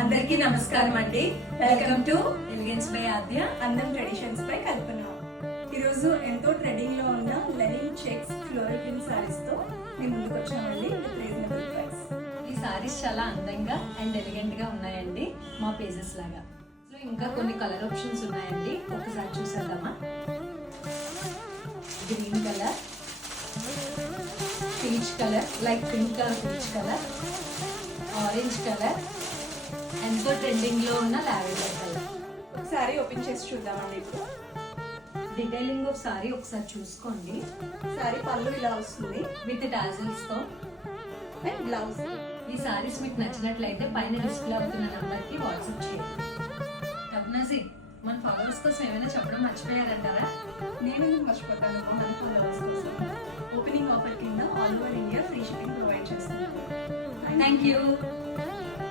అందరికీ నమస్కారం అండి. Welcome to elegance by Aadya. అందం ట్రెడిషన్స్ పై కల్పన. ఈరోజు ఎంతో ట్రెండింగ్ లో ఉన్న linen checks floral print saris తో మేము ముందుకు వచ్చామండి విత్ రీజనబుల్ ప్రైస్. ఈ సారీస్ చాలా అందంగా అండ్ ఎలిగెంట్ గా ఉన్నాయండి, మా పేజెస్ లాగా. ఇంకా కొన్ని కలర్ ఆప్షన్స్ ఉన్నాయండి, ఒకసారి చూసేద్దామా. Green colour, peach colour, like pink colour peach colour, orange colour, ఎంతో ట్రెండింగ్ లో ఉన్న లావెండర్ కలర్. ఒకసారి ఓపెన్ చేసి చూద్దామండి. ఇప్పుడు డీటెయిలింగ్ ఆఫ్ సారీ ఒకసారి చూసుకోండి. సారీ పళ్ళు ఇలా వస్తుంది విత్ టాజిల్స్ తో అండ్ బ్లౌజ్. ఈ సారీస్ మీకు నచ్చినట్లయితే పైన డిస్ప్లే అవుతున్న నంబర్ కి వాట్సాప్ చేయండి. టబ్నాజీ, మన ఫాలోవర్స్ కోసం ఏమైనా చెప్పడం మర్చిపోయారంటారా? నేను ఎందుకు మర్చిపోతాను, మన ఫాలోవర్స్ కోసం ఓపెనింగ్ ఆఫర్ కింద all over India free shipping provide చేస్తాను. Thank you.